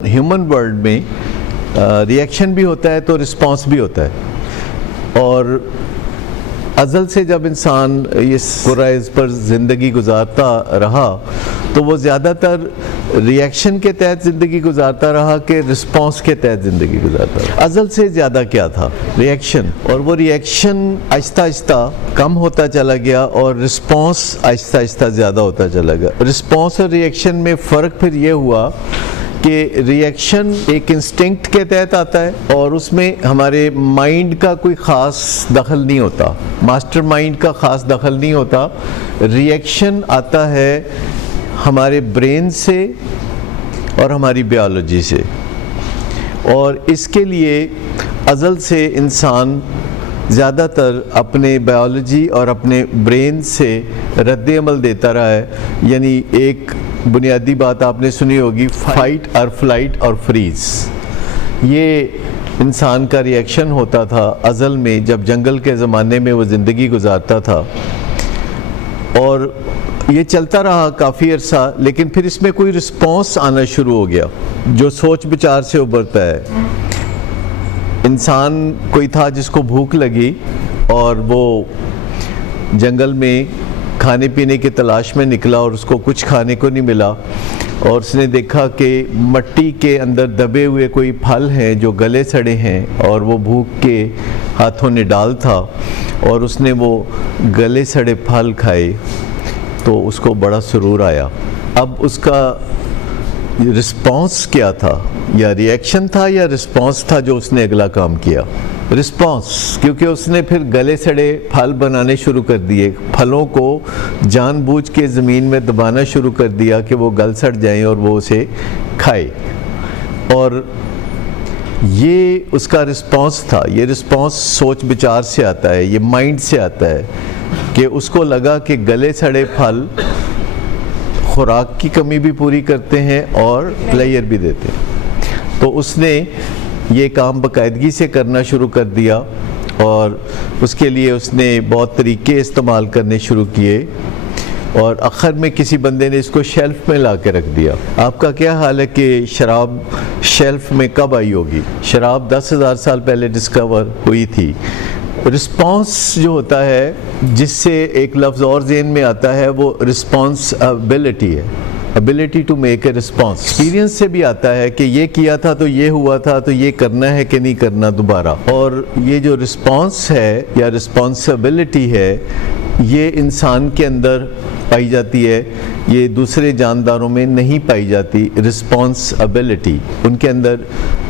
Human world में reaction भी होता है तो रिस्पांस भी होता है। और अज़ल से जब इंसान इस कुराइज़ पर ज़िंदगी गुजारता रहा तो वो ज़्यादातर रिएक्शन के तहत ज़िंदगी गुजारता रहा कि रिस्पांस के तहत ज़िंदगी गुजारता रहा। अज़ल से ज़्यादा क्या था? रिएक्शन। और वो रिएक्शन आहिस्ता आहिस्ता कम होता चला गया और रिस्पांस आहिस्ता आहिस्ता ज़्यादा होता चला गया। रिस्पांस और रिएक्शन में फ़र्क फिर ये हुआ कि रिएक्शन एक इंस्टिंक्ट के तहत आता है और उसमें हमारे माइंड का कोई ख़ास दखल नहीं होता, मास्टर माइंड का ख़ास दखल नहीं होता। रिएक्शन आता है हमारे ब्रेन से और हमारी बायोलॉजी से, और इसके लिए अज़ल से इंसान ज़्यादातर अपने बायोलॉजी और अपने ब्रेन से रद्द अमल देता रहा है। यानी एक बुनियादी बात आपने सुनी होगी, फाइट और फ्लाइट और फ्रीज। ये इंसान का रिएक्शन होता था अज़ल में, जब जंगल के ज़माने में वो ज़िंदगी गुजारता था, और ये चलता रहा काफ़ी अरसा। लेकिन फिर इसमें कोई रिस्पांस आना शुरू हो गया जो सोच विचार से उभरता है। इंसान कोई था जिसको भूख लगी और वो जंगल में खाने पीने की तलाश में निकला और उसको कुछ खाने को नहीं मिला, और उसने देखा कि मट्टी के अंदर दबे हुए कोई फल हैं जो गले सड़े हैं, और वो भूख के हाथों ने डाल था और उसने वो गले सड़े फल खाए तो उसको बड़ा सुरूर आया। अब उसका रिस्पांस क्या था? या रिएक्शन था या रिस्पांस था जो उसने अगला काम किया? रिस्पांस, क्योंकि उसने फिर गले सड़े फल बनाने शुरू कर दिए, फलों को जानबूझ के ज़मीन में दबाना शुरू कर दिया कि वो गल सड़ जाएं और वो उसे खाए। और ये उसका रिस्पांस था। ये रिस्पांस सोच विचार से आता है, ये माइंड से आता है कि उसको लगा कि गले सड़े फल खुराक की कमी भी पूरी करते हैं और प्लेयर भी देते हैं। तो उसने ये काम बाकायदगी से करना शुरू कर दिया और उसके लिए उसने बहुत तरीके इस्तेमाल करने शुरू किए, और आखिर में किसी बंदे ने इसको शेल्फ में ला के रख दिया। आपका क्या हाल है कि शराब शेल्फ में कब आई होगी? शराब 10,000 साल पहले डिस्कवर हुई थी। रिस्पांस जो होता है, जिससे एक लफ्ज़ और ज़हन में आता है, वो रिस्पॉन्सिबिलिटी है, ability to make a response. Experience से भी आता है कि ये किया था तो ये हुआ था, तो ये करना है कि नहीं करना दोबारा। और ये जो रिस्पांस है या रिस्पॉन्सिबिलिटी है, ये इंसान के अंदर पाई जाती है, ये दूसरे जानदारों में नहीं पाई जाती। रिस्पॉन्सिबिलिटी, उनके अंदर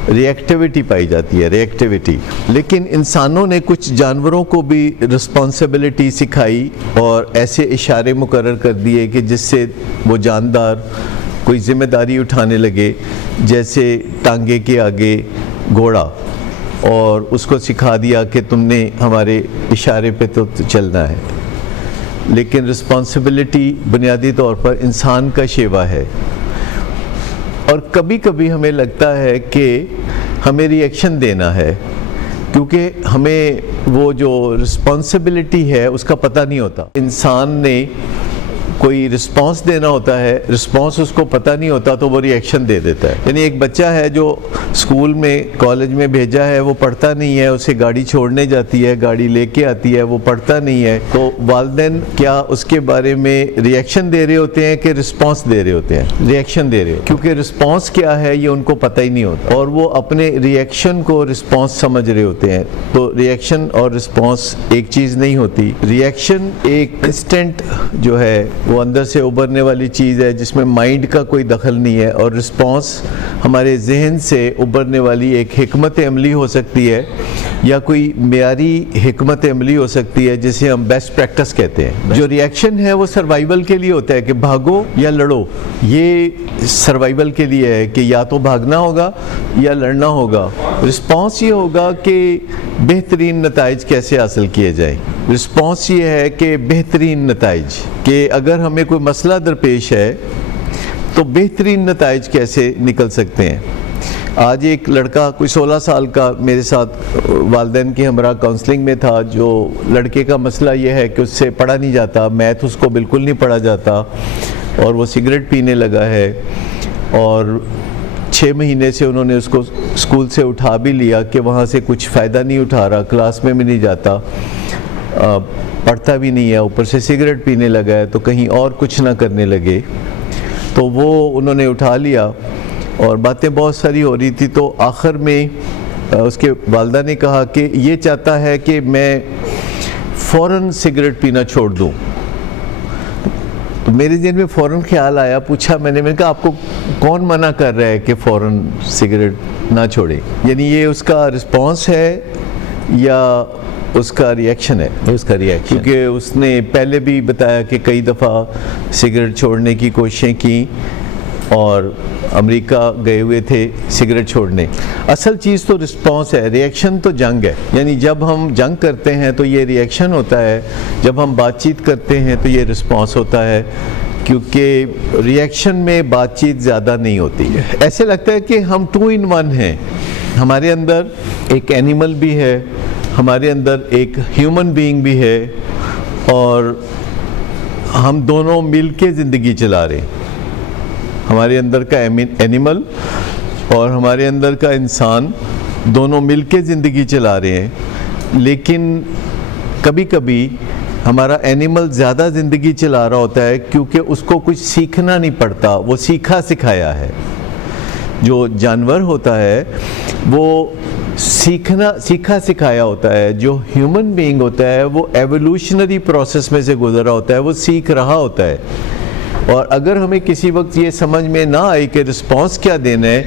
रिएक्टिविटी पाई जाती है, रिएक्टिविटी। लेकिन इंसानों ने कुछ जानवरों को भी रिस्पॉन्सिबिलिटी सिखाई और ऐसे इशारे मुकर्रर कर दिए कि जिससे वो जानदार कोई जिम्मेदारी उठाने लगे, जैसे टांगे के आगे घोड़ा, और उसको सिखा दिया कि तुमने हमारे इशारे पे तो चलना है। लेकिन रिस्पॉन्सिबिलिटी बुनियादी तौर पर इंसान का शेवा है। और कभी कभी हमें लगता है कि हमें रिएक्शन देना है, क्योंकि हमें वो जो रिस्पॉन्सिबिलिटी है उसका पता नहीं होता। इंसान ने कोई रिस्पांस देना होता है, रिस्पांस उसको पता नहीं होता तो वो रिएक्शन दे देता है। यानी एक बच्चा है जो स्कूल में कॉलेज में भेजा है, वो पढ़ता नहीं है, उसे गाड़ी छोड़ने जाती है, गाड़ी लेके आती है, वो पढ़ता नहीं है, तो वालिदैन क्या उसके बारे में रिएक्शन दे रहे होते हैं कि रिस्पांस दे रहे होते हैं? रिएक्शन दे रहे हो, क्योंकि रिस्पांस क्या है ये उनको पता ही नहीं होता, और वो अपने रिएक्शन को रिस्पांस समझ रहे होते हैं। तो रिएक्शन और रिस्पांस एक चीज़ नहीं होती। रिएक्शन एक इंस्टेंट जो है वो अंदर से उभरने वाली चीज़ है जिसमें माइंड का कोई दखल नहीं है, और रिस्पांस हमारे जहन से उभरने वाली एक हिकमत अमली हो सकती है, या कोई मेयारी हिकमत अमली हो सकती है जिसे हम बेस्ट प्रैक्टिस कहते हैं। जो रिएक्शन है वो सर्वाइवल के लिए होता है कि भागो या लड़ो। ये सर्वाइवल के लिए है कि या तो भागना होगा या लड़ना होगा। रिस्पांस ये होगा कि बेहतरीन नताइज कैसे हासिल किए जाएं। रिस्पांस ये है कि बेहतरीन नताइज, कि अगर हमें कोई मसला दरपेश है तो बेहतरीन नताइज कैसे निकल सकते हैं। आज एक लड़का कोई 16 साल का मेरे साथ वालिदैन की हमरा काउंसलिंग में था, जो लड़के का मसला ये है कि उससे पढ़ा नहीं जाता, मैथ उसको बिल्कुल नहीं पढ़ा जाता, और वो सिगरेट पीने लगा है और 6 महीने से उन्होंने उसको स्कूल से उठा भी लिया कि वहाँ से कुछ फ़ायदा नहीं उठा रहा, क्लास में भी नहीं जाता, पढ़ता भी नहीं है, ऊपर से सिगरेट पीने लगा है, तो कहीं और कुछ ना करने लगे। तो वो उन्होंने उठा लिया और बातें बहुत सारी हो रही थी। तो आखिर में उसके वालिदा ने कहा कि ये चाहता है कि मैं फ़ौरन सिगरेट पीना छोड़ दूँ। तो मेरे ज़हन में फ़ौरन ख्याल आया, पूछा मैंने कहा आपको कौन मना कर रहा है कि फ़ौरन सिगरेट ना छोड़े? यानी ये उसका रिस्पॉन्स है या उसका रिएक्शन है? उसका रिएक्शन, क्योंकि उसने पहले भी बताया कि कई दफ़ा सिगरेट छोड़ने की कोशिशें की और अमेरिका गए हुए थे सिगरेट छोड़ने। असल चीज़ तो रिस्पॉन्स है, रिएक्शन तो जंग है। यानी जब हम जंग करते हैं तो ये रिएक्शन होता है, जब हम बातचीत करते हैं तो ये रिस्पॉन्स होता है, क्योंकि रिएक्शन में बातचीत ज़्यादा नहीं होती है। ऐसे लगता है कि हम 2 in 1 हैं, हमारे अंदर एक एनिमल भी है, हमारे अंदर एक ह्यूमन बीइंग भी है, और हम दोनों मिल के ज़िंदगी चला रहे हैं। हमारे अंदर का एनिमल और हमारे अंदर का इंसान दोनों मिल के ज़िंदगी चला रहे हैं। लेकिन कभी कभी हमारा एनिमल ज़्यादा ज़िंदगी चला रहा होता है क्योंकि उसको कुछ सीखना नहीं पड़ता, वो सीखा सिखाया है। जो जानवर होता है वो सीखा सिखाया होता है, जो ह्यूमन बीइंग होता है वो एवोल्यूशनरी प्रोसेस में से गुजरा होता है, वो सीख रहा होता है। और अगर हमें किसी वक्त ये समझ में ना आए कि रिस्पॉन्स क्या देना है,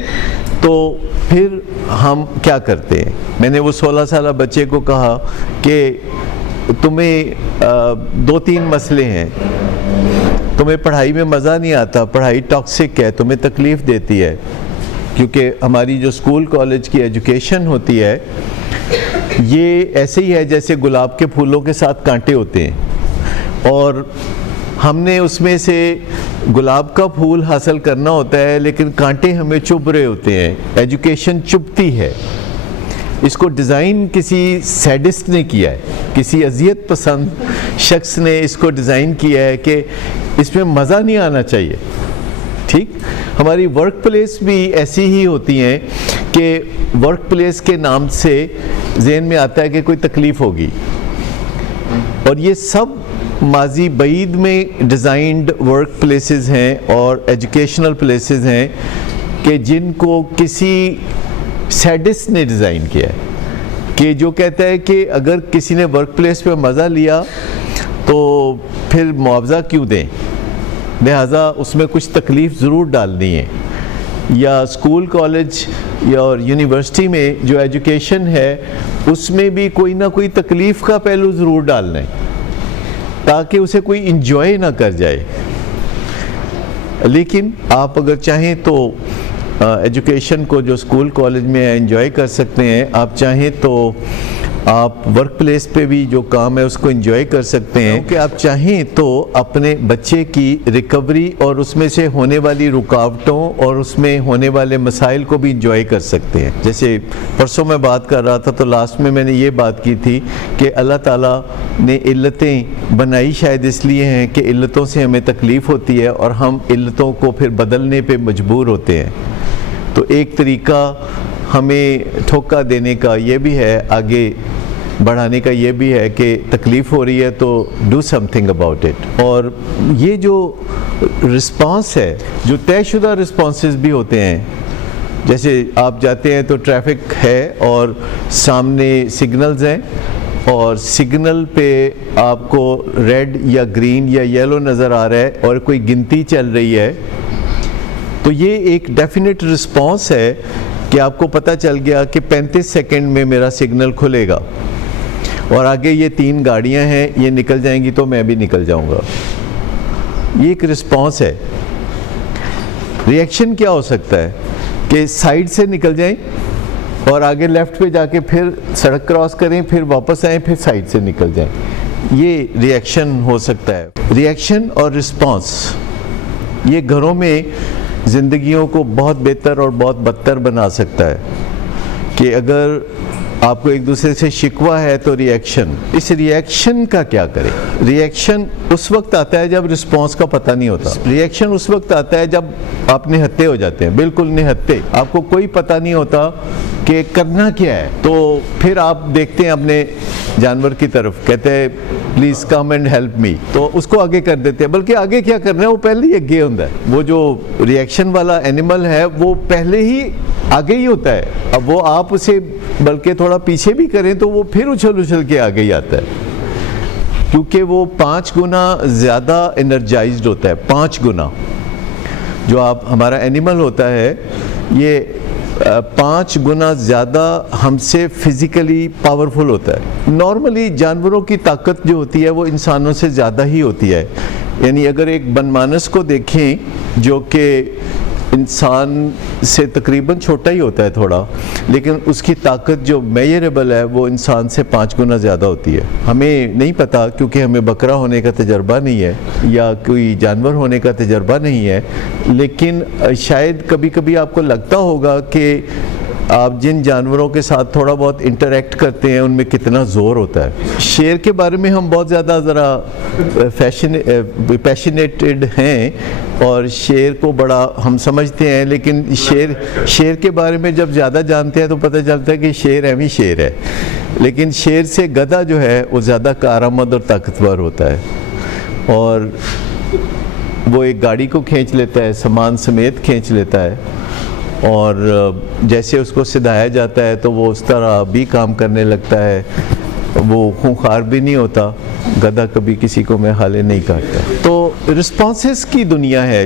तो फिर हम क्या करते हैं। मैंने वो 16 साल बच्चे को कहा कि तुम्हें 2-3 मसले हैं, तुम्हें पढ़ाई में मज़ा नहीं आता, पढ़ाई टॉक्सिक है, तुम्हें तकलीफ़ देती है, क्योंकि हमारी जो स्कूल कॉलेज की एजुकेशन होती है ये ऐसे ही है जैसे गुलाब के फूलों के साथ कांटे होते हैं, और हमने उसमें से गुलाब का फूल हासिल करना होता है, लेकिन कांटे हमें चुभ रहे होते हैं। एजुकेशन चुभती है। इसको डिज़ाइन किसी सैडिस्ट ने किया है, किसी अजियत पसंद शख्स ने इसको डिज़ाइन किया है कि इसमें मज़ा नहीं आना चाहिए। ठीक, हमारी वर्क प्लेस भी ऐसी ही होती हैं कि वर्क प्लेस के नाम से ज़हन में आता है कि कोई तकलीफ़ होगी, और ये सब माजी बईद में डिज़ाइंड वर्क प्लेसेस हैं और एजुकेशनल प्लेसेस हैं कि जिनको किसी सैडिस्ट ने डिज़ाइन किया है, कि जो कहता है कि अगर किसी ने वर्क प्लेस पे मज़ा लिया तो फिर मुआवजा क्यों दें, लिहाजा उसमें कुछ तकलीफ़ ज़रूर डालनी है। या स्कूल कॉलेज या और यूनिवर्सिटी में जो एजुकेशन है उसमें भी कोई ना कोई तकलीफ़ का पहलू ज़रूर डालना है, ताकि उसे कोई इंजॉय ना कर जाए। लेकिन आप अगर चाहें तो एजुकेशन को जो स्कूल कॉलेज में एंजॉय कर सकते हैं, आप चाहें तो आप वर्क प्लेस पे भी जो काम है उसको एंजॉय कर सकते हैं, कि आप चाहें तो अपने बच्चे की रिकवरी और उसमें से होने वाली रुकावटों और उसमें होने वाले मसाइल को भी एंजॉय कर सकते हैं। जैसे परसों मैं बात कर रहा था तो लास्ट में मैंने ये बात की थी कि अल्लाह ताला ने इल्लतें बनाई शायद इसलिए हैं कि इल्लतों से हमें तकलीफ़ होती है और हम इल्लतों को फिर बदलने पे मजबूर होते हैं। तो एक तरीका हमें ठोका देने का ये भी है, आगे बढ़ाने का ये भी है कि तकलीफ़ हो रही है तो डू समथिंग अबाउट इट। और ये जो रिस्पांस है, जो तयशुदा रिस्पॉन्सेस भी होते हैं, जैसे आप जाते हैं तो ट्रैफिक है और सामने सिग्नल्स हैं और सिग्नल पे आपको रेड या ग्रीन या येलो नज़र आ रहा है और कोई गिनती चल रही है, तो ये एक डेफिनेट रिस्पॉन्स है कि आपको पता चल गया कि 35 सेकंड में मेरा सिग्नल खुलेगा और आगे ये 3 गाड़ियां हैं, ये निकल जाएंगी तो मैं भी निकल जाऊंगा। ये एक रिस्पॉन्स है। रिएक्शन क्या हो सकता है कि साइड से निकल जाएं और आगे लेफ़्ट पे जाके फिर सड़क क्रॉस करें, फिर वापस आएँ, फिर साइड से निकल जाएं। ये रिएक्शन हो सकता है। रिएक्शन और रिस्पॉन्स ये घरों में ज़िंदगियों को बहुत बेहतर और बहुत बदतर बना सकता है। कि अगर आपको एक दूसरे से शिकवा है तो रिएक्शन, इस रिएक्शन का क्या करें? रिएक्शन उस वक्त आता है जब रिस्पांस का पता नहीं होता। रिएक्शन उस वक्त आता है जब आप निहत्ते हो जाते हैं, बिल्कुल निहत्ते, आपको कोई पता नहीं होता कि करना क्या है। तो फिर आप देखते हैं अपने जानवर की तरफ, कहते हैं please come and help me, तो उसको आगे कर देते हैं। बल्कि आगे क्या करना है वो पहले ही आगे होता है। वो जो रिएक्शन वाला एनिमल है वो पहले ही आगे ही होता है। अब वो आप उसे बल्कि थोड़ा पीछे भी करें तो वो फिर उछल उछल के आगे ही आता है, क्योंकि वो 5 गुना ज़्यादा एनर्जाइज्ड होता है। 5 गुना जो आप हमारा एनिमल होता है ये 5 गुना ज़्यादा हमसे फिज़िकली पावरफुल होता है। नॉर्मली जानवरों की ताकत जो होती है वो इंसानों से ज़्यादा ही होती है। यानी अगर एक बनमानस को देखें जो कि इंसान से तकरीबन छोटा ही होता है थोड़ा, लेकिन उसकी ताकत जो मेजरेबल है वो इंसान से 5 गुना ज़्यादा होती है। हमें नहीं पता क्योंकि हमें बकरा होने का तजर्बा नहीं है या कोई जानवर होने का तजर्बा नहीं है, लेकिन शायद कभी कभी आपको लगता होगा कि आप जिन जानवरों के साथ थोड़ा बहुत इंटरेक्ट करते हैं उनमें कितना ज़ोर होता है। शेर के बारे में हम बहुत ज़्यादा ज़रा पैशनेटेड हैं और शेर को बड़ा हम समझते हैं, लेकिन शेर के बारे में जब ज़्यादा जानते हैं तो पता चलता है कि शेर ही शेर है। लेकिन शेर से गधा जो है वो ज़्यादा कारआमद और ताकतवर होता है और वो एक गाड़ी को खींच लेता है, सामान समेत खींच लेता है, और जैसे उसको सिधाया जाता है तो वो उस तरह भी काम करने लगता है। वो खूंखार भी नहीं होता, गधा कभी किसी को में हाले नहीं काटता। तो रिस्पॉन्सेस की दुनिया है,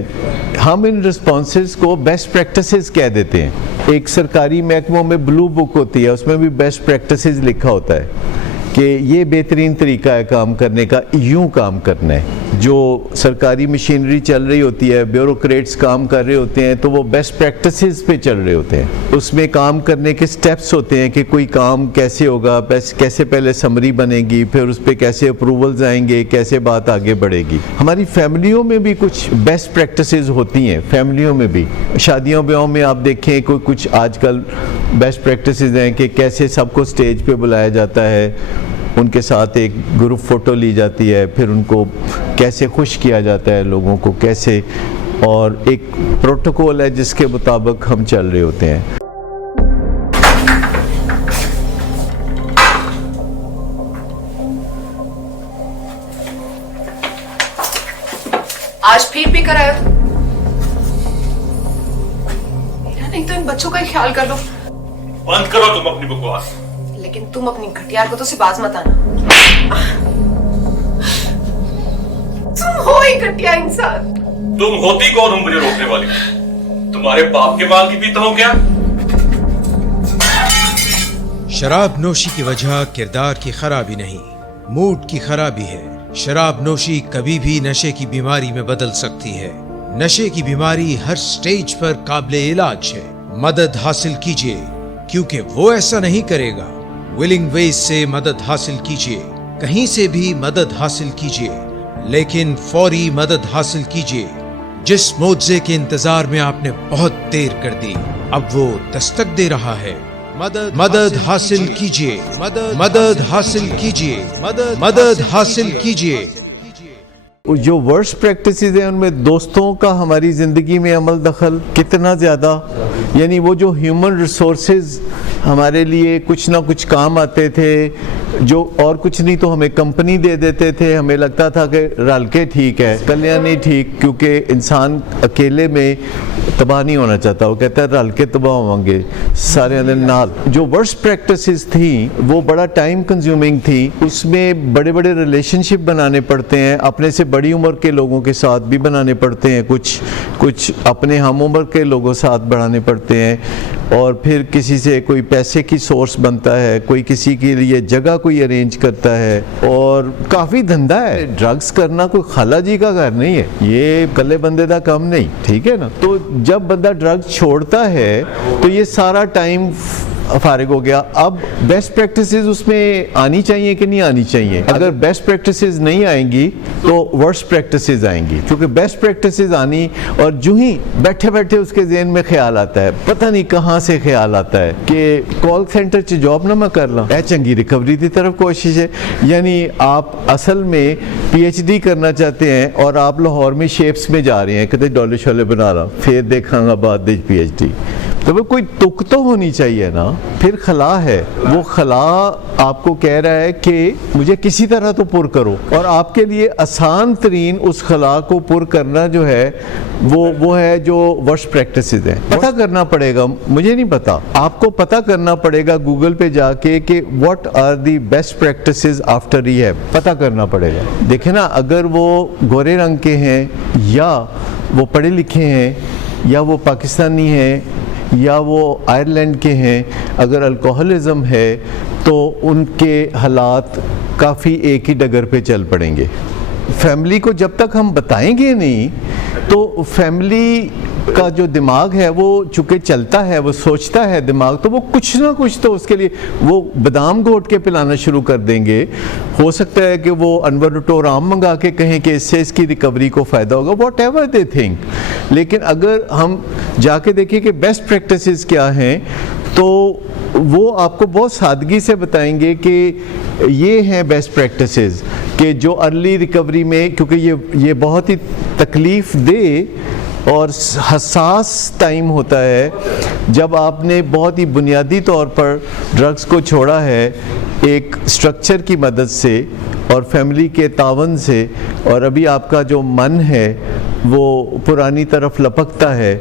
हम इन रिस्पॉन्सेस को बेस्ट प्रैक्टिसेस कह देते हैं। एक सरकारी महकमों में ब्लू बुक होती है, उसमें भी बेस्ट प्रैक्टिसेस लिखा होता है कि ये बेहतरीन तरीका है काम करने का, यूं काम करना है। जो सरकारी मशीनरी चल रही होती है, ब्यूरोक्रेट्स काम कर रहे होते हैं, तो वो बेस्ट प्रैक्टिसेस पे चल रहे होते हैं। उसमें काम करने के स्टेप्स होते हैं कि कोई काम कैसे होगा, कैसे पहले समरी बनेगी, फिर उस पर कैसे अप्रूवल्स आएंगे, कैसे बात आगे बढ़ेगी। हमारी फैमिलियों में भी कुछ बेस्ट प्रैक्टिसेस होती हैं, फैमिलियों में भी। शादियों ब्याहों में आप देखें कोई कुछ आजकल बेस्ट प्रैक्टिसेस हैं कि कैसे सबको स्टेज पे बुलाया जाता है, उनके साथ एक ग्रुप फ़ोटो ली जाती है, फिर उनको कैसे खुश किया जाता है लोगों को कैसे, और एक प्रोटोकॉल है जिसके मुताबिक हम चल रहे होते हैं। आज फिर भी कराया मेरा नहीं तो इन बच्चों का ही ख्याल कर लो। बंद करो तुम अपनी बकवास। लेकिन तुम अपनी घटियार को तो सिर्फ बाज मत आना। तुम हो ही घटिया इंसान। तुम होती कौन हो मुझे रोकने वाली? तुम्हारे बाप के माल की पीता हूं क्या? शराब नोशी की वजह किरदार की खराबी नहीं, मूड की खराबी है। शराब नोशी कभी भी नशे की बीमारी में बदल सकती है। नशे की बीमारी हर स्टेज पर काबिले इलाज है। मदद हासिल कीजिए, क्योंकि वो ऐसा नहीं करेगा। विलिंग वेज से मदद हासिल कीजिए, कहीं से भी मदद हासिल कीजिए, लेकिन फौरी मदद हासिल कीजिए। जिस मुआवजे के इंतजार में आपने बहुत देर कर दी, अब वो दस्तक दे रहा है। मदद हासिल कीजिए, मदद हासिल कीजिए, मदद हासिल कीजिए। जो वर्स्ट प्रैक्टिसेस हैं उनमें दोस्तों का हमारी ज़िंदगी में अमल दखल कितना ज़्यादा, यानी वो जो ह्यूमन रिसोर्सेज हमारे लिए कुछ ना कुछ काम आते थे, जो और कुछ नहीं तो हमें कंपनी दे देते थे। हमें लगता था कि रल के ठीक है, कल्याण नहीं ठीक, क्योंकि इंसान अकेले में तबाह नहीं होना चाहता, वो कहता है रल के तबाह होंगे सारे दिन नाल। जो वर्स्ट प्रैक्टिसेस थी वो बड़ा टाइम कंज्यूमिंग थी, उसमें बड़े बड़े रिलेशनशिप बनाने पड़ते हैं, अपने से बड़ी उम्र के लोगों के साथ भी बनाने पड़ते हैं, कुछ अपने हम उम्र के लोगों साथ बढ़ाने पड़ते हैं, और फिर किसी से कोई पैसे की सोर्स बनता है, कोई किसी के लिए जगह कोई अरेंज करता है, और काफ़ी धंधा है। ड्रग्स करना कोई खाला जी का घर नहीं है, ये कल्ले बंदे का काम नहीं, ठीक है ना। तो जब बंदा ड्रग्स छोड़ता है तो ये सारा टाइम फारिग हो गया। अब बेस्ट प्रैक्टिसेस उसमें आनी चाहिए कि नहीं आनी चाहिए? अगर बेस्ट प्रैक्टिसेस नहीं आएंगी तो वर्स्ट प्रैक्टिसेस आएंगी, क्योंकि बेस्ट प्रैक्टिसेस आनी और जो ही बैठे बैठे उसके ज़हन में ख्याल आता है, पता नहीं कहाँ से ख्याल आता है कि कॉल सेंटर च जॉब ना मैं कर ला, ए चंगी रिकवरी की तरफ कोशिश है। यानी आप असल में PhD करना चाहते हैं और आप लाहौर में शेप्स में जा रहे हैं, कहते डोले शोले बना रहा, फिर देखांगा बाद PhD। तो वो कोई तुक तो होनी चाहिए ना। फिर खला है, वो खला आपको कह रहा है कि मुझे किसी तरह तो पुर करो, और आपके लिए आसान तरीन उस खला को पुर करना जो है वो है जो वर्स्ट प्रैक्टिसेस हैं। पता करना पड़ेगा, मुझे नहीं पता, आपको पता करना पड़ेगा गूगल पे जाके कि what are the best practices after rehab, पता करना पड़ेगा। देखे ना, अगर वो गोरे रंग के हैं या वो पढ़े लिखे हैं या वो पाकिस्तानी हैं या वो आयरलैंड के हैं, अगर अल्कोहलिज्म है तो उनके हालात काफ़ी एक ही डगर पे चल पड़ेंगे। फैमिली को जब तक हम बताएंगे नहीं तो फैमिली का जो दिमाग है वो चूँकि चलता है, वो सोचता है दिमाग, तो वो कुछ ना कुछ तो उसके लिए वो बादाम घोट के पिलाना शुरू कर देंगे। हो सकता है कि वो अनवर आम मंगा के कहें कि इससे इसकी रिकवरी को फ़ायदा होगा, वॉट एवर दे थिंक। लेकिन अगर हम जाके देखें कि बेस्ट प्रैक्टिसेस क्या हैं तो वो आपको बहुत सादगी से बताएंगे कि ये हैं बेस्ट प्रैक्टिसेस, कि जो अर्ली रिकवरी में, क्योंकि ये बहुत ही तकलीफ़ दे और हसास टाइम होता है जब आपने बहुत ही बुनियादी तौर पर ड्रग्स को छोड़ा है एक स्ट्रक्चर की मदद से और फैमिली के तावन से, और अभी आपका जो मन है वो पुरानी तरफ लपकता है,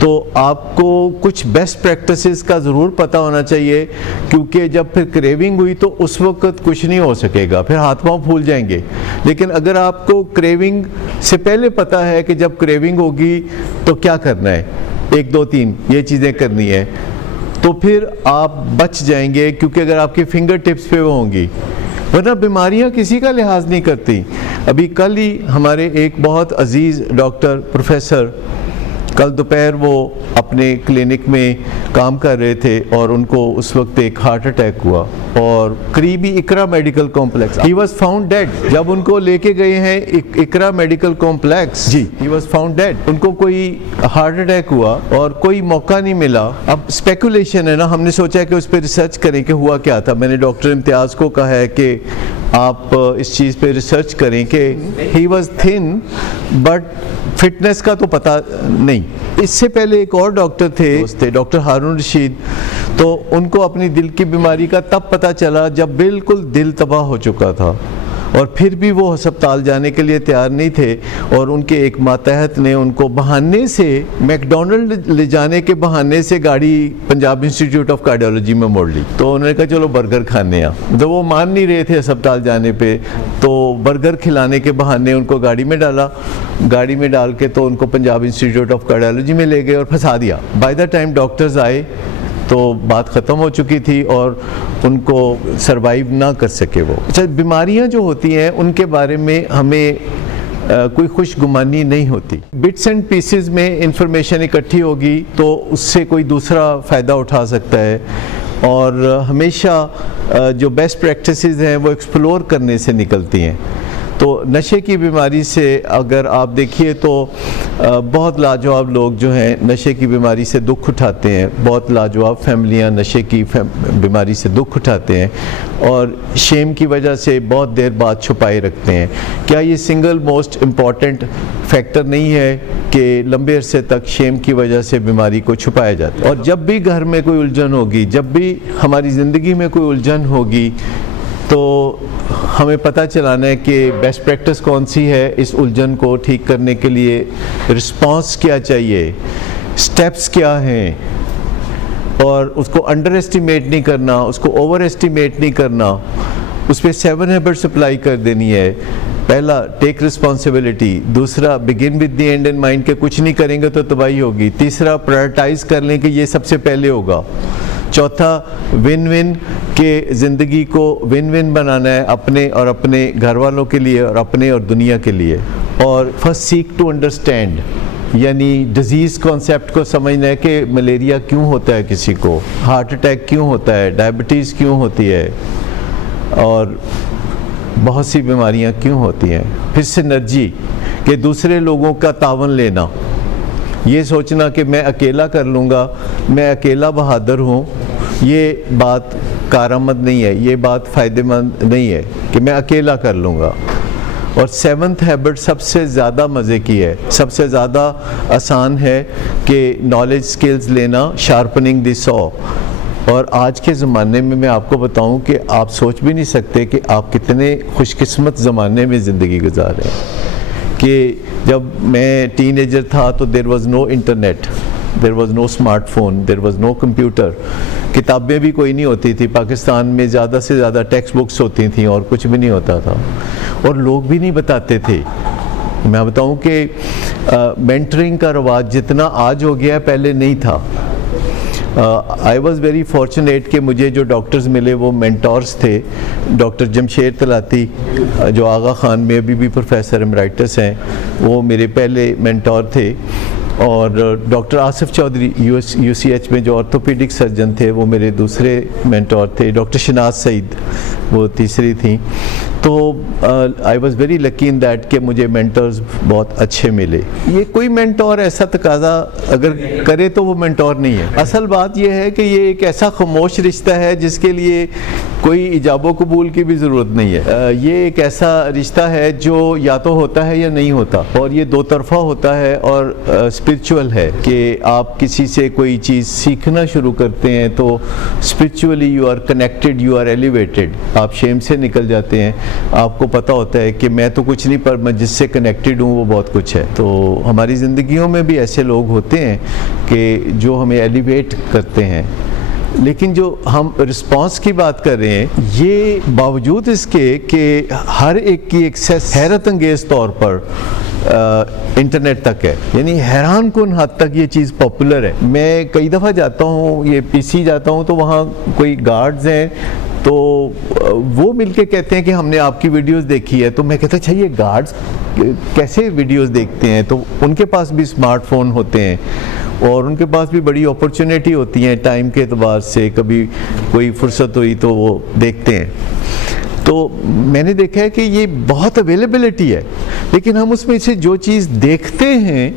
तो आपको कुछ बेस्ट प्रैक्टिसेस का ज़रूर पता होना चाहिए, क्योंकि जब फिर क्रेविंग हुई तो उस वक्त कुछ नहीं हो सकेगा, फिर हाथ पांव फूल जाएंगे। लेकिन अगर आपको क्रेविंग से पहले पता है कि जब क्रेविंग होगी तो क्या करना है, 1 2 3 ये चीज़ें करनी है, तो फिर आप बच जाएंगे, क्योंकि अगर आपके फिंगर टिप्स पे वो होंगी, वरना बीमारियां किसी का लिहाज नहीं करती। अभी कल ही हमारे एक बहुत अजीज़ डॉक्टर प्रोफेसर कल दोपहर वो अपने क्लिनिक में काम कर रहे थे और उनको उस वक्त एक हार्ट अटैक हुआ और करीबी Iqra medical complex, he was found dead. जब उनको लेके गए हैं इकरा मेडिकल कॉम्प्लेक्स, जी, ही वॉज फाउंड डेड। उनको कोई हार्ट अटैक हुआ और कोई मौका नहीं मिला। अब स्पेकुलेशन है ना, हमने सोचा कि उस पर रिसर्च करें कि हुआ क्या था। मैंने डॉक्टर इम्तियाज़ को कहा है कि आप इस चीज़ पे रिसर्च करें कि he was thin but fitness का तो पता नहीं। इससे पहले एक और डॉक्टर थे डॉक्टर हारून रशीद, तो उनको अपनी दिल की बीमारी का तब पता चला जब बिल्कुल दिल तबाह हो चुका था, और फिर भी वो अस्पताल जाने के लिए तैयार नहीं थे, और उनके एक मातहत ने उनको बहाने से मैकडोनल्ड ले जाने के बहाने से गाड़ी पंजाब इंस्टीट्यूट ऑफ कार्डियोलॉजी में मोड़ ली। तो उन्होंने कहा चलो बर्गर खाने आ, तो वो मान नहीं रहे थे अस्पताल जाने पे, तो बर्गर खिलाने के बहाने उनको गाड़ी में डाला, गाड़ी में डाल के तो उनको पंजाब इंस्टीट्यूट ऑफ कार्डियोलॉजी में ले गए और फंसा दिया। बाय द टाइम डॉक्टर्स आए तो बात ख़त्म हो चुकी थी और उनको सरवाइव ना कर सके वो। अच्छा, बीमारियां जो होती हैं उनके बारे में हमें कोई खुशगुमानी नहीं होती। बिट्स एंड पीसेस में इंफॉर्मेशन इकट्ठी होगी तो उससे कोई दूसरा फ़ायदा उठा सकता है, और हमेशा जो बेस्ट प्रैक्टिसेस हैं वो एक्सप्लोर करने से निकलती हैं। तो नशे की बीमारी से अगर आप देखिए तो बहुत लाजवाब लोग जो हैं नशे की बीमारी से दुख उठाते हैं, बहुत लाजवाब फैमिलियां नशे की बीमारी से दुख उठाते हैं और शेम की वजह से बहुत देर बाद छुपाए रखते हैं। क्या ये सिंगल मोस्ट इम्पॉर्टेंट फैक्टर नहीं है कि लंबे अरसे तक शेम की वजह से बीमारी को छुपाया जाता है? और जब भी घर में कोई उलझन होगी, जब भी हमारी ज़िंदगी में कोई उलझन होगी, तो हमें पता चलाना है कि बेस्ट प्रैक्टिस कौन सी है, इस उलझन को ठीक करने के लिए रिस्पांस क्या चाहिए, स्टेप्स क्या हैं, और उसको अंडर एस्टिमेट नहीं करना, उसको ओवर एस्टिमेट नहीं करना। उस पर 7 हैबिट्स अप्लाई कर देनी है। पहला, टेक रिस्पॉन्सिबिलिटी। दूसरा, begin with the and in mind के कुछ नहीं करेंगे तो तबाही होगी। तीसरा, प्रायोरिटाइज कर लें कि ये सबसे पहले होगा। चौथा, विन विन के ज़िंदगी को विन विन बनाना है, अपने और अपने घर वालों के लिए और अपने और दुनिया के लिए। और फर्स्ट, सीक टू अंडरस्टैंड, यानी डिजीज़ कॉन्सेप्ट को समझना है कि मलेरिया क्यों होता है किसी को, हार्ट अटैक क्यों होता है, डायबिटीज़ क्यों होती है और बहुत सी बीमारियां क्यों होती हैं। फिर सिनर्जी कि दूसरे लोगों का तावन लेना, ये सोचना कि मैं अकेला कर लूँगा, मैं अकेला बहादुर हूँ, ये बात कारआमद नहीं है, ये बात फ़ायदेमंद नहीं है कि मैं अकेला कर लूँगा। और 7th हैबिट सबसे ज़्यादा मज़े की है, सबसे ज़्यादा आसान है कि नॉलेज स्किल्स लेना, शार्पनिंग द सॉ। और आज के ज़माने में मैं आपको बताऊं कि आप सोच भी नहीं सकते कि आप कितने खुशकिस्मत ज़माने में ज़िंदगी गुजार रहे हैं। कि जब मैं टीनेजर था तो there was no internet, there was no smartphone, there was no computer, किताबें भी कोई नहीं होती थी। पाकिस्तान में ज़्यादा से ज़्यादा टेक्स्ट बुक्स होती थी और कुछ भी नहीं होता था, और लोग भी नहीं बताते थे। मैं बताऊं कि मेंटरिंग का रवाज जितना आज हो गया है पहले नहीं था। आई वॉज़ वेरी फॉर्चुनेट कि मुझे जो डॉक्टर्स मिले वो मेंटोर्स थे। डॉक्टर जमशेद तलाती जो आगा खान में अभी भी प्रोफेसर एमराइटस हैं, वो मेरे पहले मेंटोर थे। और डॉक्टर आसिफ चौधरी UCH में जो ऑर्थोपेडिक सर्जन थे वो मेरे दूसरे मेंटोर थे। डॉक्टर शनाज सईद वो तीसरी थी। तो I was very lucky in that कि मुझे मेंटर्स बहुत अच्छे मिले। ये कोई मेंटोर ऐसा तकाजा अगर करे तो वो मेंटोर नहीं है। असल बात ये है कि ये एक ऐसा खामोश रिश्ता है जिसके लिए कोई इजाबो कबूल की भी ज़रूरत नहीं है। ये एक ऐसा रिश्ता है जो या तो होता है या नहीं होता, और ये दो तरफ़ा होता है और स्पिरिचुअल है कि आप किसी से कोई चीज़ सीखना शुरू करते हैं तो spiritually you are connected, you are elevated. आप शेम से निकल जाते हैं, आपको पता होता है कि मैं तो कुछ नहीं पर मैं जिससे कनेक्टेड हूँ वो बहुत कुछ है। तो हमारी ज़िंदगियों में भी ऐसे लोग होते हैं कि जो हमें एलिवेट करते हैं। लेकिन जो हम रिस्पांस की बात कर रहे हैं, ये बावजूद इसके कि हर एक की एक्सेस हैरत अंगेज़ तौर पर इंटरनेट तक है, यानी हैरान कुन हद तक ये चीज़ पॉपुलर है। मैं कई दफ़ा जाता हूँ, ये PC जाता हूँ तो वहाँ कोई गार्ड्स हैं तो वो मिलके कहते हैं कि हमने आपकी वीडियोस देखी है। तो मैं कहता अच्छा ये गार्ड्स कैसे वीडियोस देखते हैं? तो उनके पास भी स्मार्टफोन होते हैं और उनके पास भी बड़ी अपॉर्चुनिटी होती हैं टाइम के एतबार से, कभी कोई फुर्सत हुई तो वो देखते हैं। तो मैंने देखा है कि ये बहुत अवेलेबिलिटी है, लेकिन हम उसमें से जो चीज़ देखते हैं,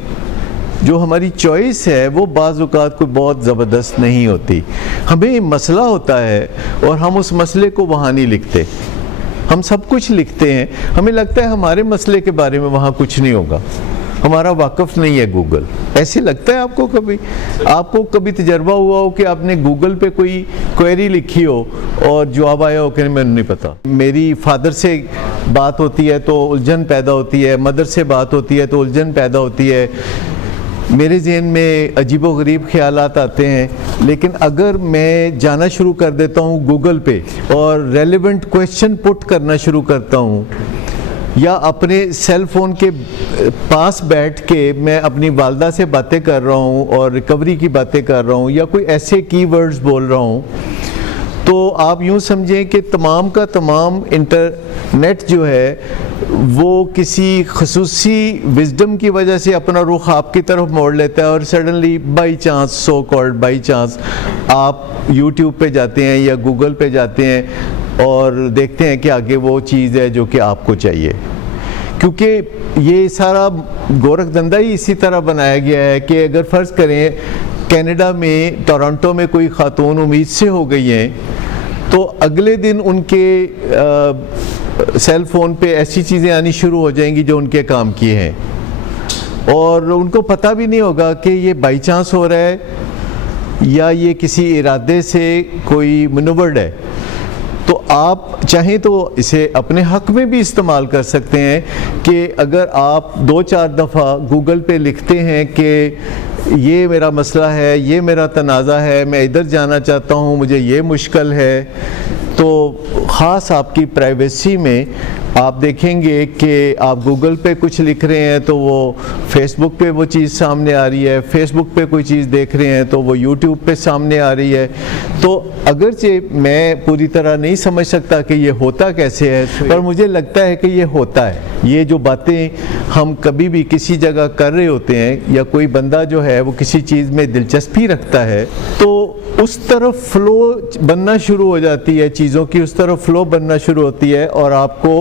जो हमारी चॉइस है, वो बाज़ औक़ात कोई बहुत ज़बरदस्त नहीं होती। हमें मसला होता है और हम उस मसले को वहाँ नहीं लिखते। हम सब कुछ लिखते हैं, हमें लगता है हमारे मसले के बारे में वहाँ कुछ नहीं होगा, हमारा वाकफ़ नहीं है गूगल। ऐसे लगता है आपको? आपको कभी तजर्बा हुआ हो कि आपने गूगल पे कोई क्वेरी लिखी हो और जवाब आया हो कि मैंने नहीं पता? मेरी फादर से बात होती है तो उलझन पैदा होती है, मदर से बात होती है तो उलझन पैदा होती है, मेरे जहन में अजीबो गरीब ख़यालात आते हैं। लेकिन अगर मैं जाना शुरू कर देता हूँ गूगल पे और रेलेवेंट क्वेश्चन पुट करना शुरू करता हूँ, या अपने सेल फ़ोन के पास बैठ के मैं अपनी वालदा से बातें कर रहा हूँ और रिकवरी की बातें कर रहा हूँ, या कोई ऐसे कीवर्ड्स बोल रहा हूँ, तो आप यूँ समझें कि तमाम का तमाम इंटरनेट जो है वो किसी खसूसी विजडम की वजह से अपना रुख आपकी तरफ मोड़ लेता है और suddenly by chance, so called by chance, आप यूट्यूब पे जाते हैं या गूगल पे जाते हैं और देखते हैं कि आगे वो चीज़ है जो कि आपको चाहिए। क्योंकि ये सारा गोरखधंधा ही इसी तरह बनाया गया है कि अगर फ़र्ज़ करें कनाडा में टोरंटो में कोई खातून उम्मीद से हो गई हैं तो अगले दिन उनके सेल फ़ोन पे ऐसी चीज़ें आनी शुरू हो जाएंगी जो उनके काम की हैं, और उनको पता भी नहीं होगा कि ये बाई चांस हो रहा है या ये किसी इरादे से कोई मनूवर्ड है। तो आप चाहें तो इसे अपने हक़ में भी इस्तेमाल कर सकते हैं कि अगर आप 2-4 दफ़ा गूगल पे लिखते हैं कि ये मेरा मसला है, ये मेरा तनाज़ा है, मैं इधर जाना चाहता हूँ, मुझे ये मुश्किल है, तो ख़ास आपकी प्राइवेसी में आप देखेंगे कि आप गूगल पे कुछ लिख रहे हैं तो वो फेसबुक पे वो चीज़ सामने आ रही है, फेसबुक पे कोई चीज़ देख रहे हैं तो वो यूट्यूब पे सामने आ रही है। तो अगरचे मैं पूरी तरह नहीं समझ सकता कि ये होता कैसे है, पर मुझे लगता है कि ये होता है। ये जो बातें हम कभी भी किसी जगह कर रहे होते हैं या कोई बंदा जो है वो किसी चीज़ में दिलचस्पी रखता है तो उस तरफ फ्लो बनना शुरू हो जाती है, चीज़ों की उस तरफ फ्लो बनना शुरू होती है और आपको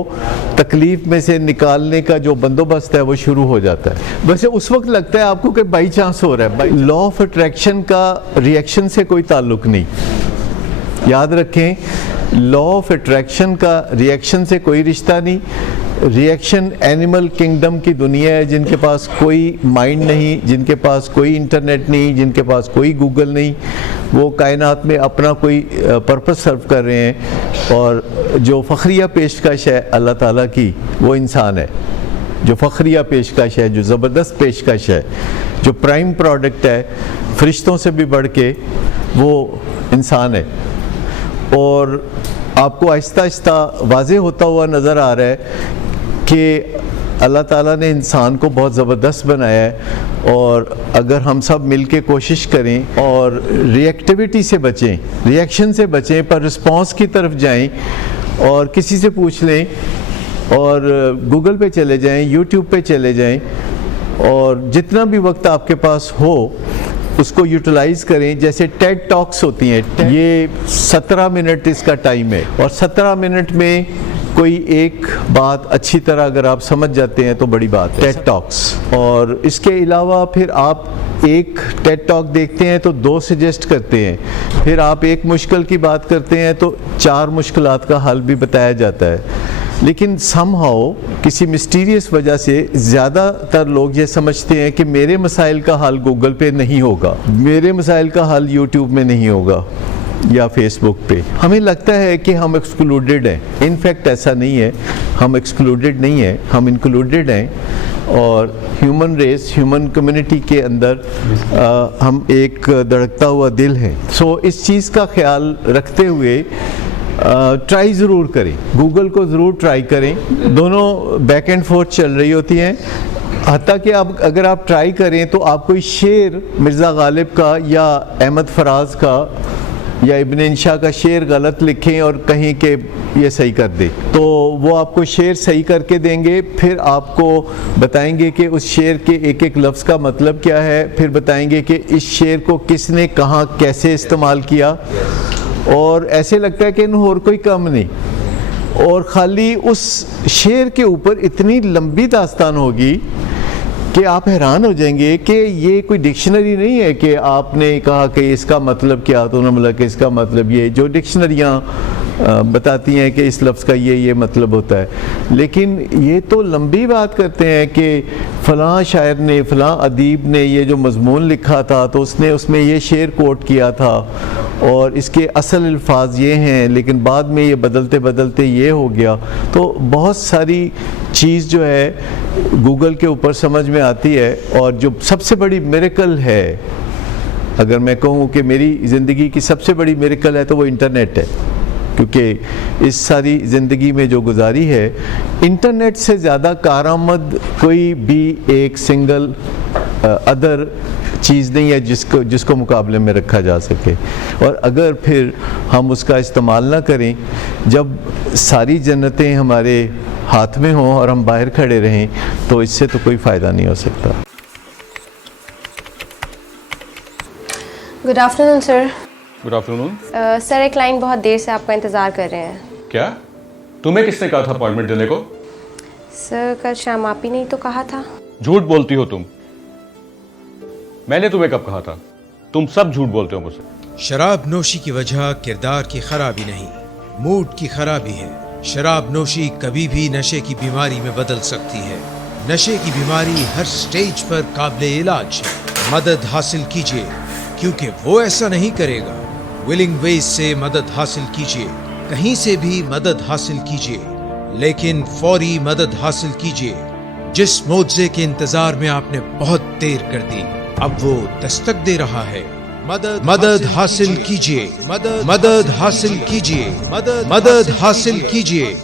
तकलीफ में से निकालने का जो बंदोबस्त है वो शुरू हो जाता है। वैसे उस वक्त लगता है आपको कि बाई चांस हो रहा है। लॉ ऑफ अट्रैक्शन का रिएक्शन से कोई ताल्लुक नहीं, याद रखें। लॉ ऑफ अट्रैक्शन का रिएक्शन से कोई रिश्ता नहीं। रिएक्शन एनिमल किंगडम की दुनिया है जिनके पास कोई माइंड नहीं, जिनके पास कोई इंटरनेट नहीं, जिनके पास कोई गूगल नहीं। वो कायनात में अपना कोई पर्पस सर्व कर रहे हैं और जो फ़खरिया पेशकश है अल्लाह ताला की वो इंसान है। जो फ़खरिया पेशकश है, जो ज़बरदस्त पेशकश है, जो प्राइम प्रोडक्ट है फरिश्तों से भी बढ़ के, वो इंसान है। और आपको आहिस्ता आहिस्ता वाज़ेह होता हुआ नज़र आ रहा है कि अल्लाह ताला ने इंसान को बहुत ज़बरदस्त बनाया है और अगर हम सब मिल के कोशिश करें और रिएक्टिविटी से बचें, रिएक्शन से बचें, पर रिस्पॉन्स की तरफ जाएं और किसी से पूछ लें और गूगल पे चले जाएं, यूट्यूब पे चले जाएं और जितना भी वक्त आपके पास हो उसको यूटिलाइज़ करें। जैसे टेड टॉक्स होती हैं, ये 17 मिनट इसका टाइम है और 17 मिनट में कोई एक बात अच्छी तरह अगर आप समझ जाते हैं तो बड़ी बात है। Ted talks. और इसके अलावा फिर आप एक टेड टॉक देखते हैं तो 2 सजेस्ट करते हैं, फिर आप एक मुश्किल की बात करते हैं तो 4 मुश्किलात का हल भी बताया जाता है। लेकिन समहाउ किसी मिस्टीरियस वजह से ज़्यादातर लोग ये समझते हैं कि मेरे मसाइल का हल गूगल पे नहीं होगा, मेरे मसाइल का हल यूट्यूब में नहीं होगा या फेसबुक पे। हमें लगता है कि हम एक्सक्लूडेड हैं। इनफैक्ट ऐसा नहीं है, हम एक्सक्लूडेड नहीं हैं, हम इंक्लूडेड हैं और ह्यूमन रेस, ह्यूमन कम्युनिटी के अंदर हम एक धड़कता हुआ दिल है। सो इस चीज़ का ख्याल रखते हुए ट्राई ज़रूर करें, गूगल को ज़रूर ट्राई करें। दोनों बैक एंड फोर्थ चल रही होती हैं। हत्ता कि आप अगर आप ट्राई करें तो आप कोई शेर मिर्ज़ा गालिब का या अहमद फराज का या इब्न इंशा का शेर गलत लिखें और कहीं के ये सही कर दे तो वो आपको शेर सही करके देंगे, फिर आपको बताएंगे कि उस शेर के एक एक लफ्ज़ का मतलब क्या है, फिर बताएंगे कि इस शेर को किसने कहाँ कैसे इस्तेमाल किया। और ऐसे लगता है कि इन और कोई कम नहीं और ख़ाली उस शेर के ऊपर इतनी लंबी दास्तान होगी कि आप हैरान हो जाएंगे कि ये कोई डिक्शनरी नहीं है कि आपने कहा कि इसका मतलब क्या, तो उन्होंने बोला कि इसका मतलब ये, जो डिक्शनरियाँ बताती हैं कि इस लफ्ज़ का ये मतलब होता है। लेकिन ये तो लंबी बात करते हैं कि फ़लाँ शायर ने, फ़लाँ अदीब ने ये जो मज़मून लिखा था तो उसने उसमें ये शेर कोट किया था और इसके असल अल्फाज ये हैं, लेकिन बाद में ये बदलते बदलते ये हो गया। तो बहुत सारी चीज़ जो है गूगल के ऊपर समझ में आती है। और जो सबसे बड़ी मिरेकल है, अगर मैं कहूँ कि मेरी ज़िंदगी की सबसे बड़ी मिरेकल है तो वो इंटरनेट है, क्योंकि इस सारी ज़िंदगी में जो गुजारी है, इंटरनेट से ज़्यादा कारआमद कोई भी एक सिंगल अदर चीज़ नहीं है जिसको मुकाबले में रखा जा सके। और अगर फिर हम उसका इस्तेमाल ना करें, जब सारी जन्नतें हमारे हाथ में हों और हम बाहर खड़े रहें, तो इससे तो कोई फ़ायदा नहीं हो सकता। Good afternoon sir. Good afternoon. Sir एक क्लाइंट बहुत देर से आपका इंतज़ार कर रहे हैं। क्या तुम्हें किसने कहा था अपॉइंटमेंट देने को? सर कल शाम आप ही नहीं तो कहा था। झूठ बोलती हो तुम। मैंने तुम्हें कब कहा था? तुम सब झूठ बोलते हो मुझसे। शराब नोशी की वजह किरदार की खराबी नहीं, मूड की खराबी है। शराब नोशी कभी भी नशे की बीमारी में बदल सकती है। नशे की बीमारी हर स्टेज पर काबिल इलाज है। मदद हासिल कीजिए, क्योंकि वो ऐसा नहीं करेगा। विलिंग वेज से मदद हासिल कीजिए, कहीं से भी मदद हासिल कीजिए, लेकिन फौरी मदद हासिल कीजिए। जिस मुआवजे के इंतजार में आपने बहुत देर कर दी, अब वो दस्तक दे रहा है। मदद हासिल कीजिए, मदद हासिल कीजिए, मदद हासिल कीजिए।